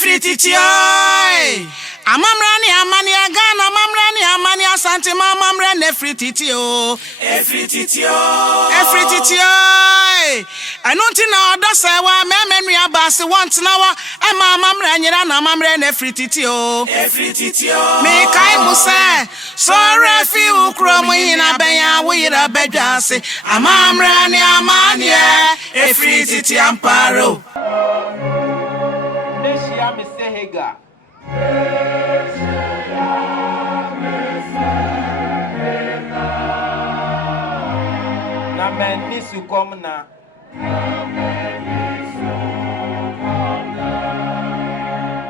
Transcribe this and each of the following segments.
Efrititio. Amamrani amani agana mamrani amani asante mamamre nefrititio. Efrititio. Anunti na odo sewa memenu abasi want nawa e mamamre nyira na mamre nefrititio. Me kai muse so refi ukromu hina benya wira bedwase amamrani amani efrititi amparo. Neshia misehega. Na meni sukomna.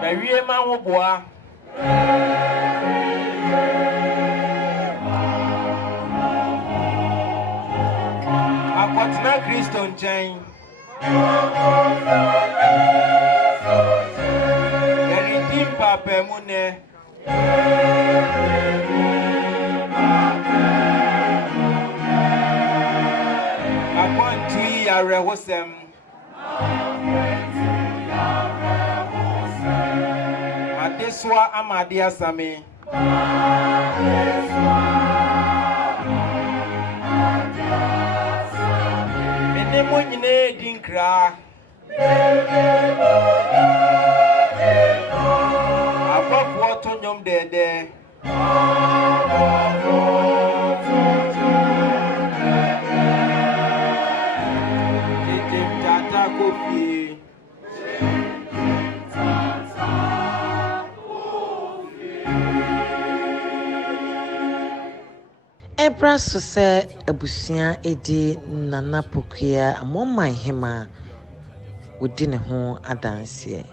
Bewie ma wo boa. Akotna Kristo nchen. Eridim papa mune. Akwantui arehosem. Adeswa amade asame. Menemo nyine dinkra. Abofo to nyom dede. Tata kopi. Ebra so se abusia edi nana pokia amoma hema wodi ne ho adanse.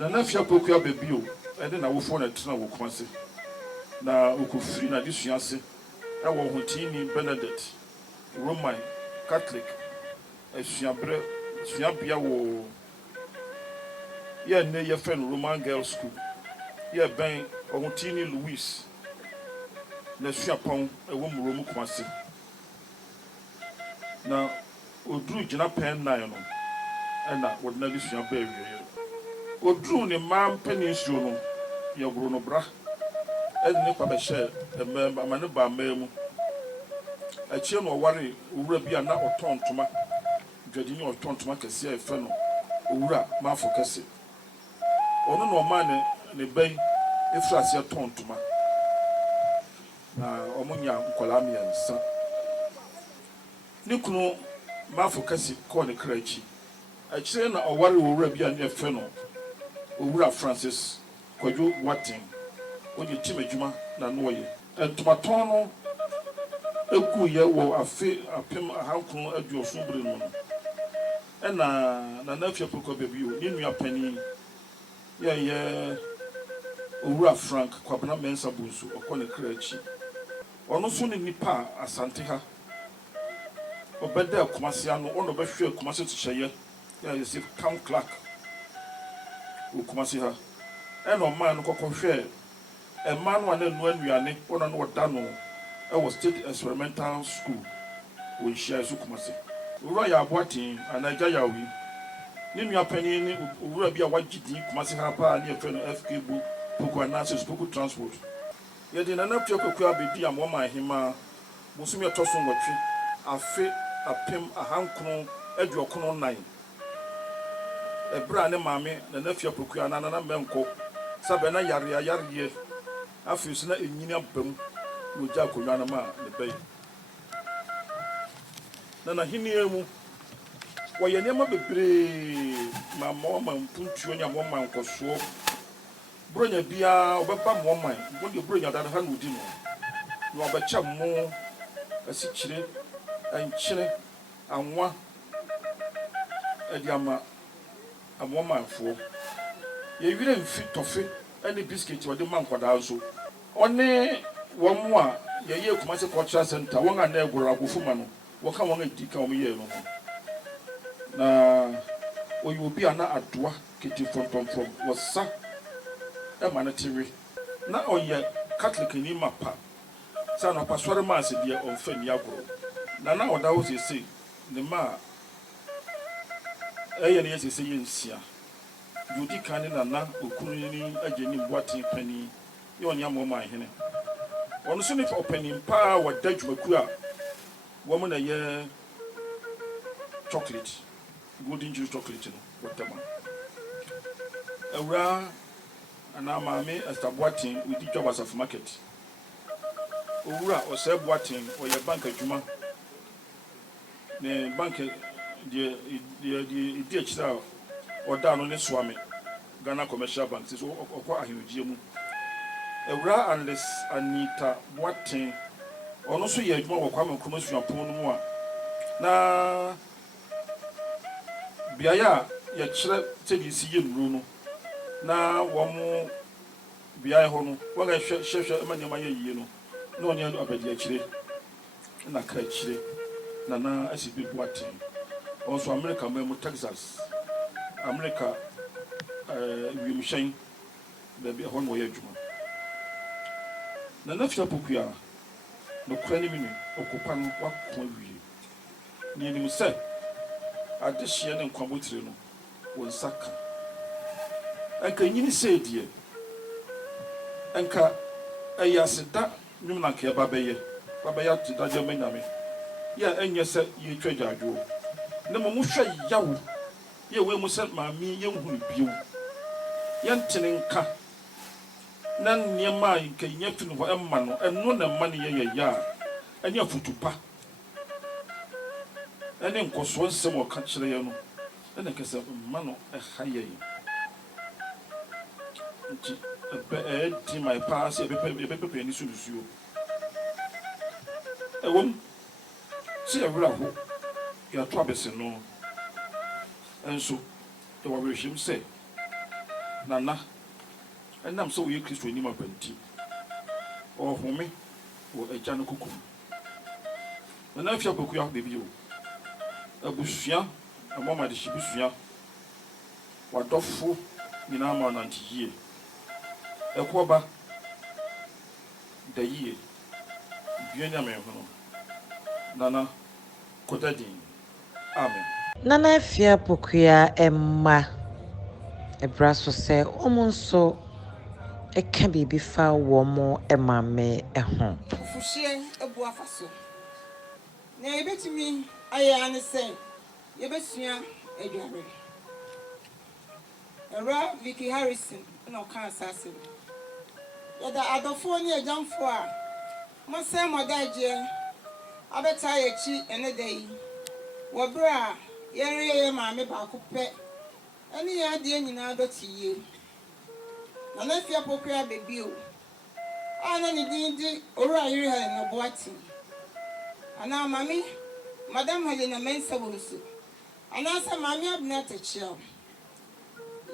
Nana fia pokia bebio ede na wofo na tena wo kwanse. Na okofiri na disuase e wo hotini Benedict Roman Catholic esuabre suabia wo ye ne ye fen Roman Girls School ye ben hotini Louis na suapon ewo muromu kwase na odru gina pen 9 no ena wodna di suaba awie odru ne mam peninsuo no ye gro no bra edne kwa be she amane ba mamu achie no ware owura bia na otontoma dwadi ni otontoma kese efe no owura mafo kese ono no ma ne ben efrase otontoma na omunya nkola miansa nikunu mafo kese ko ne krachi achie na oware owura bia ne efe no owura Francis Kwadwo Watin onye timedwuma na no ye entomaton no egu ye wo afe apem ahankron aduoso bere no na nafia poko bebi o ni nua pani ye owura Frank kwabena mensa bunsu okone krachi ono so ne nipa asante ha obeda akomase ano ono behwe akomase tuhyeye ye se town clerk akomase ha eno man no kokohwe a man one and one yane on an dano state experimental school when she has Kumasi. Roya Boatin and Nigeria. Ninu penny Urabia Wajidi, Kumasi Hapa, near friend FK Book, Poko Analysis, Poko Transport. Yet in an appeal of Krabi and Wama Hima, Musumia Tosun Watri, a fit, a pim, a handcron, Edro Conon 9. A brand mammy, the nephew of Poko and another Menko, Sabana Yari. Afis na enyinya bam no jakonwa na ma ne bai na hini emu wo ye nema bebre ma mo man puntuo nya mo man koso bronya bia obeba mo man wo de bronya da ha no di no obecha mo asikyire enkyire anwa ediama amo manfo ye wire mfi tofe any biscuit wo de man kwada so one won mu a ye ye Kumasi cultural center won ana egoro agofuma no wo ka won adika o ye no na oyobi ana adoa kiti from wo sa e ma na tiri na oye Catholic ni mapa sa no pastor ma se de on fa ni agoro na oda wo se ne ma eye ne se ye nsia Judy Canning and Na, Ukuni, a Jenny Boating Penny, your young my henny. On the Senate opening power, Dutch Macua, woman a year chocolate, golden juice chocolate, whatever. A rare and our mammy as the boating with the job as of market. Ura or sell boating or your bank at Juma. The bank, the ditch or down on the Swami, Ghana Commercial Banks is quite a huge. Ura unless Anita boating or no, so yet more common commercial upon one. Na Biaya, your children said you see you, Bruno. Na one more Biaya Hono, one I share money my year. No near about the chile, and I catch chile. Nana, I see big watching. Also, America, Memo, Texas, America, we machine, there be a one way. Nana Fiapukia, no cranny, Ocupan, what can we? Near him said, at this year and Combutrino, one sucker. And can you say, dear? And car, I said that. You not care Babaya to Daja Menami. Ya, and you said you treasure you. No Musha Yaw. Ye will send my me young who you. Yantin ka. None near mine can yet to know a man and no money a yard. And your foot to pa. And then cost one some more catch the yano. And I can say, Mano a higher. My pass a paper any soon as you. A woman, see a bravo, your troubles and no. And so the warrior say, Nana, and I'm so weak to any more penty. Or for me, or a jano cuckoo. And I feel book baby you. A bushia, a mama de shibushia. What dofful in our man and ye. A quaba the year. Bianyame Nana Kotadin. Amen. Nana Fia Pokia Emma a brass was say almost so a can be before one more Emma me a home. Fushie a boafaso. Nay, I bet me, I understand. You bet you a diary. A rare Vicky Harrison, no cancer. Yet the other 4 year jump for my son, my dad, I bet I cheat in a day. What bra, yea, mammy, back pet. Any idea in another to you. And if your poker baby, I don't need or I hear her in a boating. And now, mammy, Madame had in a mensa also. And answer mammy, I've not a child.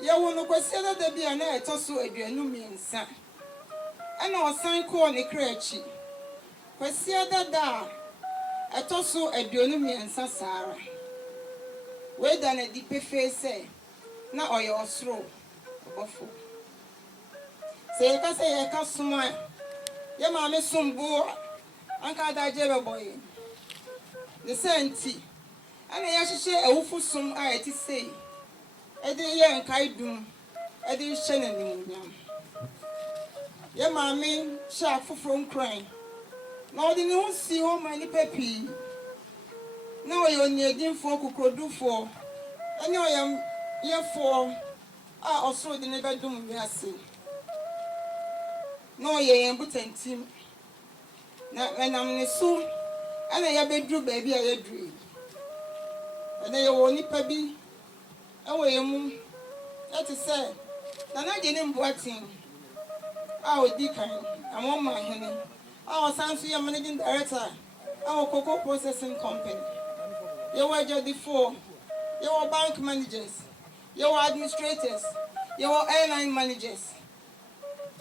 You won't consider there be an air to so a dear no means, son. And our son called a cratchy. Consider that a tosso a deonomy and Sarah. Where than a deep face say, now or your throw, buffalo. Say, if I say a customer, your mamma soon bore, Uncle Dajeva boy. The same tea, and I should say a woeful sum I to say. A day and Kaidum, a day shannon. Your mammy sharp from crying. Now the news see how many peppy. Now you're near dim folk who could do for. And I am here for. I also the never do me a say. No, ye am but and team. Now when I'm soon, and I have bedroom baby I dream. And I only pebby. Away a moon. That is said. Then I didn't boating. Our deacon, I'm on my henny. Our son's managing director, our cocoa processing company. You were just before. Your bank managers, your administrators, your airline managers.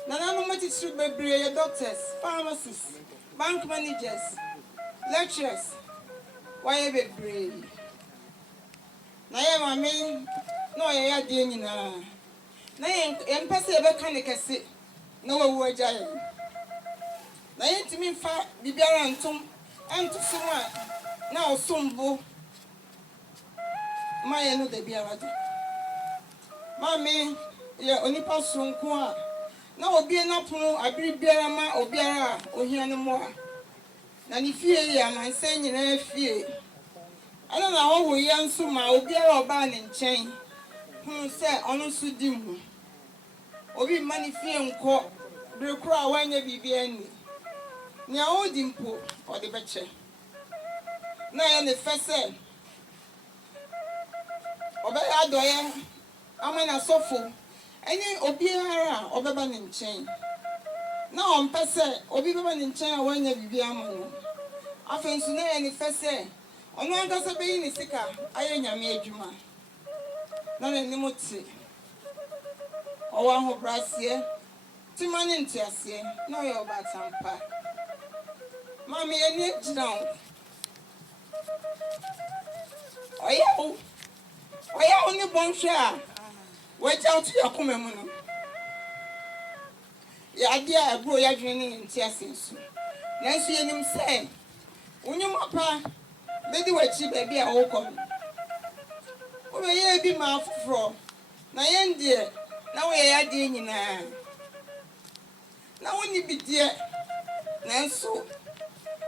Nana should be your doctors, pharmacists, bank managers, lecturers. Why ever brave? Now, my no, I had dinner. Now, I'm passing a mechanic. No word giant. Now, to me, fat, be bearing and to someone now, some boo. My another beer. Mami, ye onipa sonko a na obi na pono abiri biara ma obiara ohia ne mo a na ni fie ya man san nyina fie ana na wo ye nso ma obiara oba ne nkyɛn se ono so di mu obi ma ni fie nko brekro a wanya bibia ni ni a odi mpo o de beche na ya ne fese obaya adoye amana sofo eni obiara obeba ne nkyɛn na on pese obi beba ne nkyɛn a wanya bibia ma no afensu na ya ne fese ono angasa be yi ne sika aye nyame adwuma na ne nimuti owa ho brasie ti mani ntiasie na yo batampa mami eni ejina oya ni bonhwe a waja otu yakoma mu no ya dia ebro ya dwene ne ntiasie nso nanso yenim se onyum apa bedi wachi baby a wokɔ o be ye bi ma afoforo na yendie na wo ye ade nyina na woni bidie nanso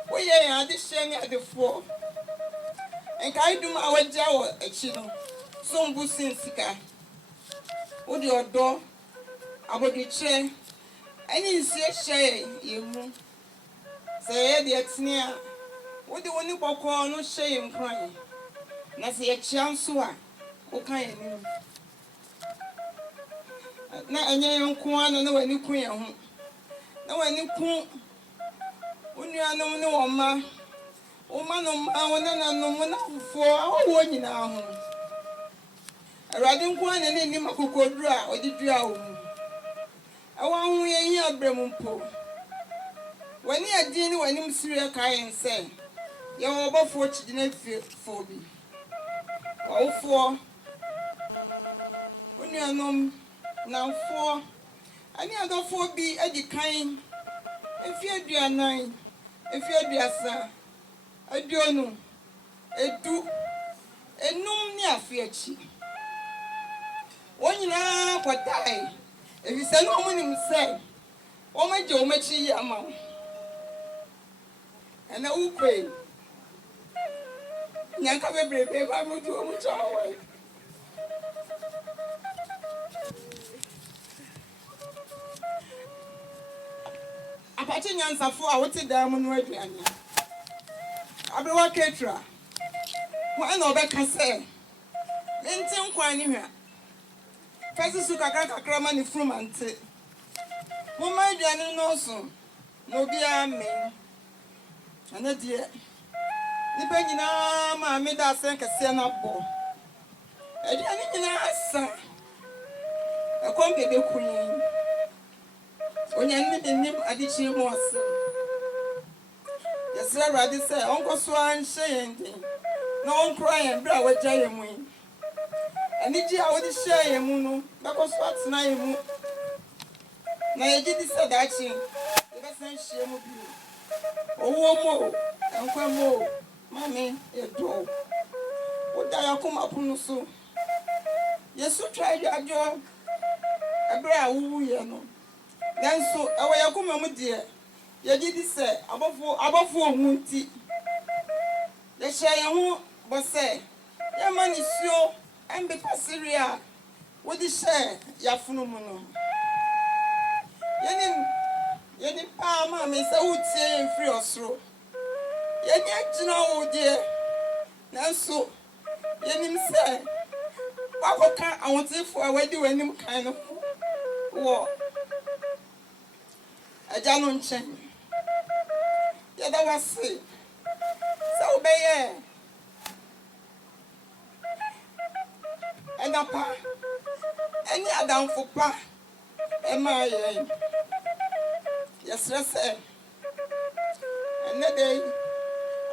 wo ye ade hye ne adefo enka idum a wagya wo achi no so mbu sensika wo de odo abodikye ani nsie hye yemu se ye de atene a wo de woni bokɔ no hye nkran na se ye chia nso a wo kan ani na enye nko ano na wani ku ye ho na wani ku onuanom ne woma oma no ma wona na no mo na fufo awo nyina ho awade nko ana ne ni makokoduru a odi dua wo mu awa ho ye hi abrem mpo wani adi ni wani msiri kai nse ye wo bofo chidina fo bi wo fo onuanom na fo ani adofo bi adi kan efi aduanan efi aduasa aduonu edu enum ni afiachi wonyina kwatai efi se no mo nim se o maje o machi yi ama ana ukwe nyanka bebrebe ba mo du o mo chawo apache nyansafo a wote dan mu no aduane abewa ketra wo na obeka se menti nkwan ni hwa fesi su kakra ma ni frumante mo ma aduane no so no bia me ana die ni pe nyina ma me da sen kese na bo aduane nyina asa e kom bebe kunyin onye ni nim adichi mo ase yesra radi se onko so anhye yende na onkro ayen bra wagya yemu ani ji a wodi hye yemu no beko so atena yemu na yeji di se dachi ye be san hye mu bi owo mo enkwa mo mami edo oda yakoma punu so yesu try ajo ebra awu ye no nanso ewe yakoma mu de yeji di se abofo ohunti ye hye ye hu bo se ye mani suo embe pasiria wodi hye yafunu mu no yeni pa ma me se wutie mfiri osoro yeni agina wo de nanso yenim se wakoka awotifo a wadi wanim kan no wo aja no nchen ye da wase se obeye enapa eni adamfo pa ema ye yesrese enede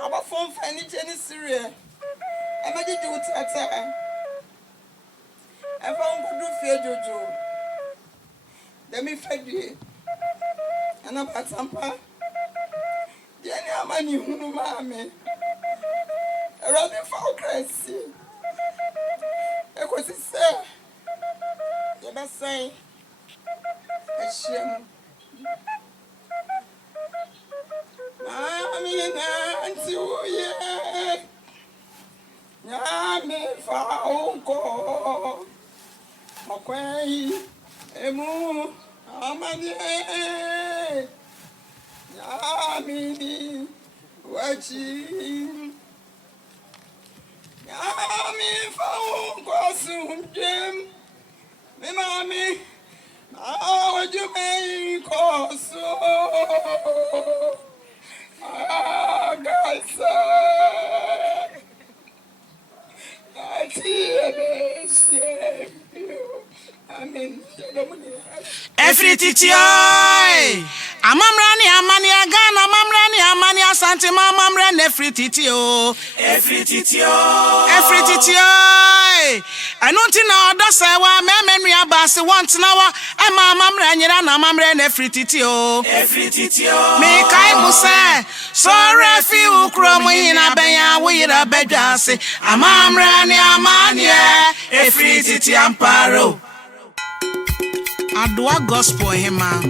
abafon fa ni jeni sirie emagidi utata efa ngudu fie jojo demi fedie ana patampa diani amani hunu maame erabi fa okrasi ekosise say, a shim. I mean, Nancy, yeah. Yami Faunko, Mokwai, Emu, Amani, Yami, Wachi, Yami Faunko, Sum, Mimami, how you may cause so. Ah, guys. Every titio, amamrani amani agana, amamrani amani asante mamamrani every titio, every titio. Anunti na odo sewa memenu abasi want nawa, amamrani na amamrani every titio, me kai muse, so refi ukromo ina benya wira bedase, amamrani amani every titio amparo. Adwa gospel hima.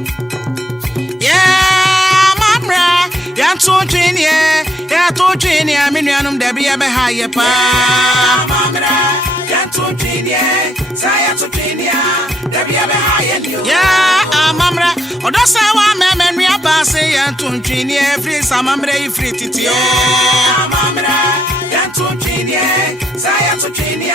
Yeah, mamra, ya to twin ye, minuanum debi ebe haye pa. Mamra, ya to twin ye, saya to twin ya, debi ebe haye new. Yeah, mamra, odosa wa memenu ya base ya to twin ye, free samamre free titio. Yeah, mamra, ya to twin ye, saya to twin ya,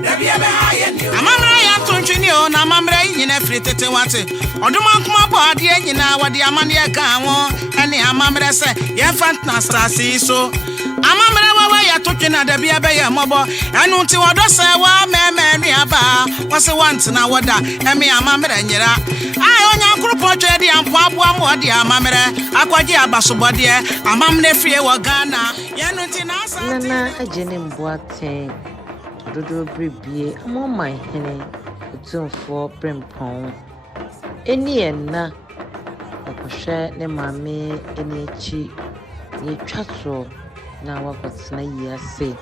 debi ebe haye new. Mamra ya to twin yo na mamra nyina free tete wate. Oduma kuma body nyina wade amane aka won ene amamre se ye fant na stasi so amamre wawa ya totwena da bia be ye mobo enu nti wodo se wa memenu aba wose want na woda eme amamre nyira ai onya nkrupo twedi ampo aboa mo de amamre akwaje abasobode amamne fie wo Ghana ye nu nti na asa Nana Ajene Mboate Dodo Bribie Amoma Hene Utumfo Prempon Eni enna akohwe ne mame eni echi ye twaso na wakotena yase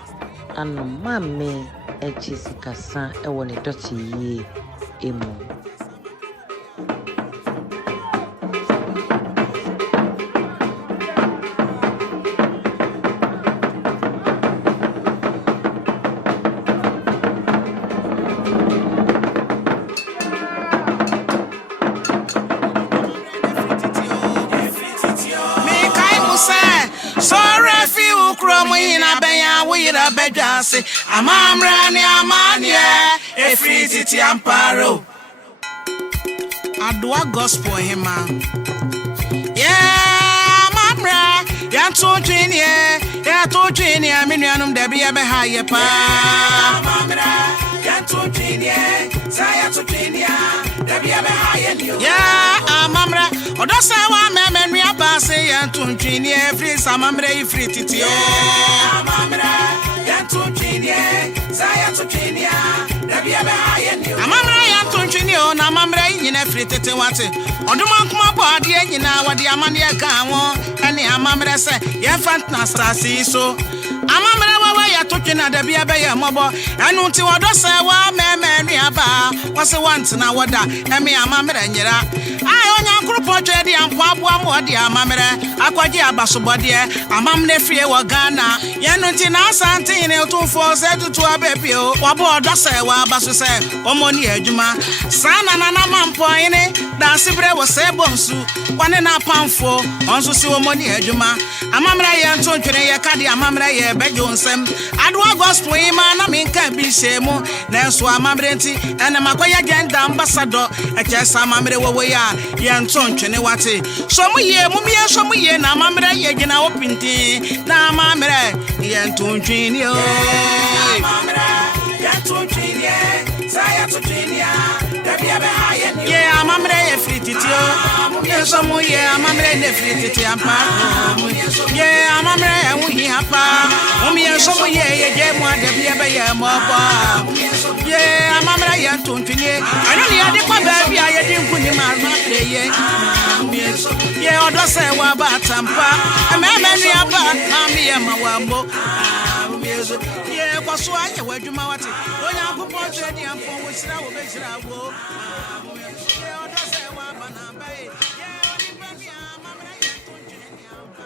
ano mame echi sikasa ewo ne doti ye emu bedase amamrani amanie every titi amparo adwa gospel hima yeah amamra ya to twin ye minuanum debi ebe haye pa amamra ya to twin ye saya to twin ya debi ebe haye new yeah amamra odosa wa memenu abase ya to twin ye free samamre free titi yeah amamra to Chinia, Saya to Chinia, Dabia Bahayan. Amamra yan to Chinio, Namamra in every tete wate. On the monk more body, you know what the Amania Gawo, and the Amamra say, Yafant Nastasi so. Amamra ya tokena da bia be ya mobo anu nti wodosa wa memenu aba wose want na woda eme amamre nyira ai onya nkrupo twedi ampo aboa mo de amamre akwaje abasobode amamne fie wo Ghana yenu nti na asante ne otumfo se tutu abepio wabo odosa wa abaso se omoni adwuma sana na na mampo ene da sibre wo se bonsu wane na pamfo onso si omoni adwuma amamre ye nto twene ye kade amamre ye bejo nsem adwa gospel ima na minka bi shemu na so amamre nti ene makoya agenda ambassador echesa amamre wo ya ye nto twene wate so mu ye na amamre ye gina opinti na amamre ye nto twene o amamre ye nto twene saya to twene ya dabia be haye ye amamre ye frititio ye so mu ye amamre ne frititi ampa ye amamre enwi hapa ye so mu ye je mu dabia be ye mo ba ye amamre ye nto twene anu ne ade kwa ba bia ye di nkuni ma ye ye odo se wa ba tampa ememe ni aba ami ye ma wa mbo ye so anya wadwuma wate onya popo twedi ampo wo sira wo beshira wo ye odo se wa bana bai ye oni bania mamra ye tonjene ni amba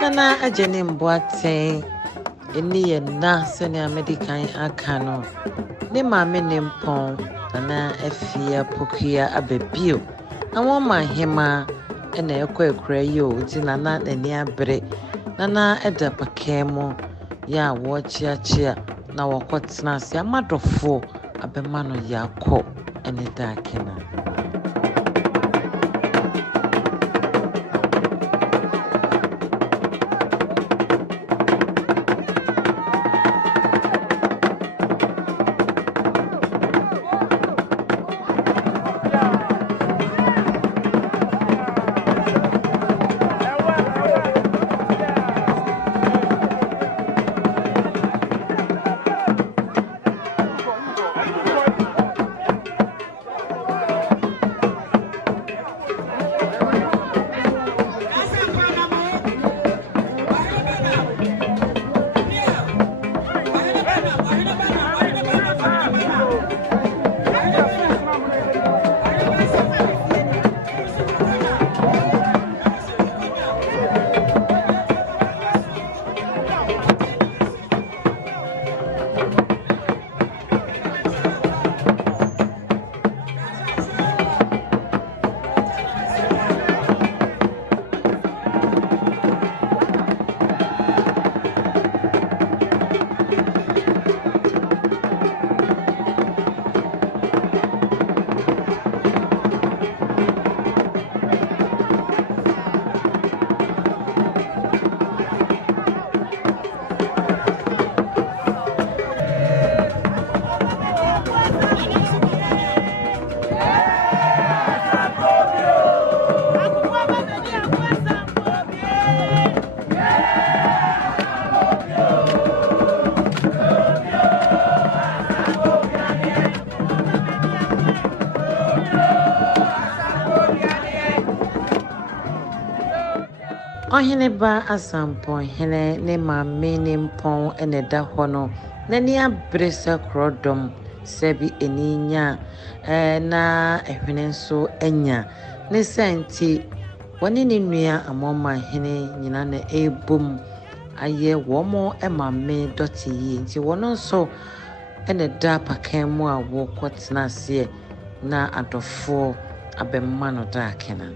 Nana ajene mboate eni ye na sene american aka no ne maame ne mpon nana afia pokia ababio na won ma hema na ekwa ekura yo ti nana nani abre nana eda pakemo ya wo chiachia na wokotena ase amadofo abema no yakọ ene da kena Ɔhene ba asampɔhene ne maame ne mpɔn ne da hɔ no n'ani abere sɛ korodɔm sɛ bi ani nya na ɛhwene nso anya ne sɛnti wɔne ne nua amɔmahene nyina na ɛbom ayɛ wɔn maame dɔte yie nti wɔn nso ɛna da pakan mu a wɔkɔtena aseɛ na adɔfoɔ abɛmma no da akena.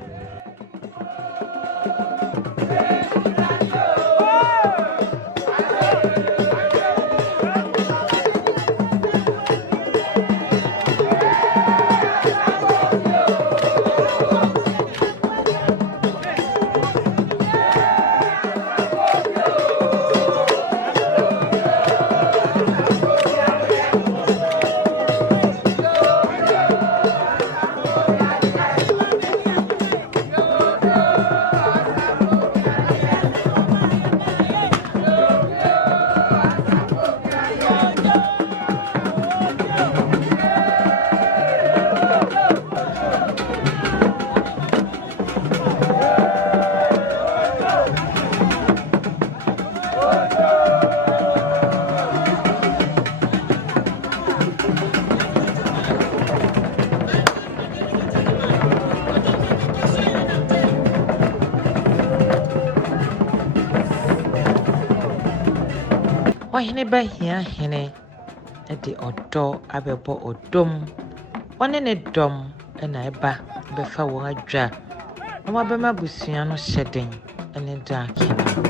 Ɔhene bahia hene de ɔdɔ abɛbɔ ɔdɔm ɔne ne dɔm na ɛba bɛfa wɔn adwa na wɔabɛma abusua no hyɛden ne da akena.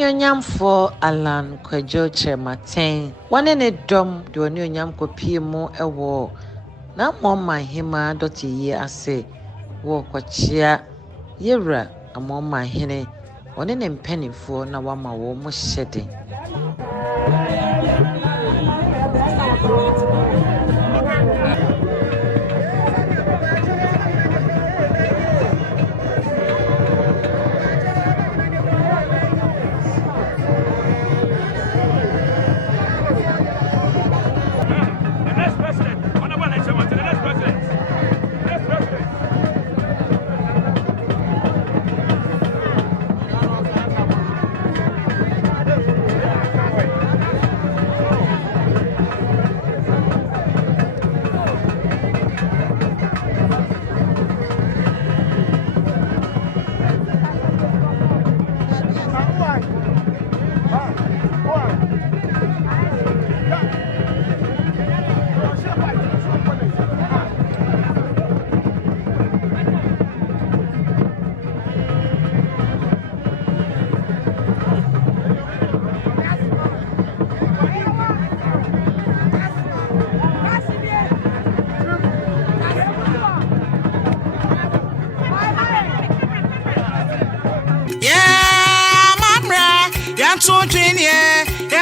Onyonyamfo Alan Kwadwo Chematen wane ne dom de onyonyam kopie mu ewo na moma hima dot yi ase wo kwachia yewra amoma hene one ne mpanifo na wama wo mo hyede.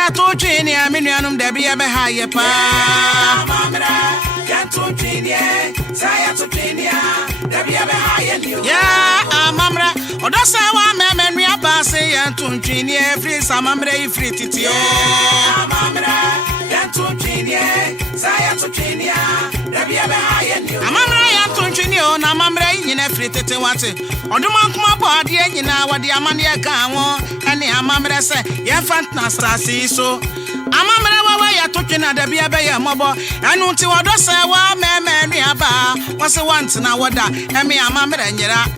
To Junior, Minianum, Debbie, Abeha, pa, Mamma, Yanto Junior, Saya to Junior, Debbie, Abeha, yeah, Mamma, or does our man, we are passing Yanto Junior, free some free titio, Mamma, Yanto Junior, Saya to Junior, Debbie, Abeha, Mamma, Yanto Junior, Namamra, in a free titio, or the monk, my body, and you know what the Amania can and the Amamra say, yeah, fantastic. So amamra wa ya tokena da bia be ya mobo anu nti wodo se wa me me nuaba wose want na woda emi amamra nyira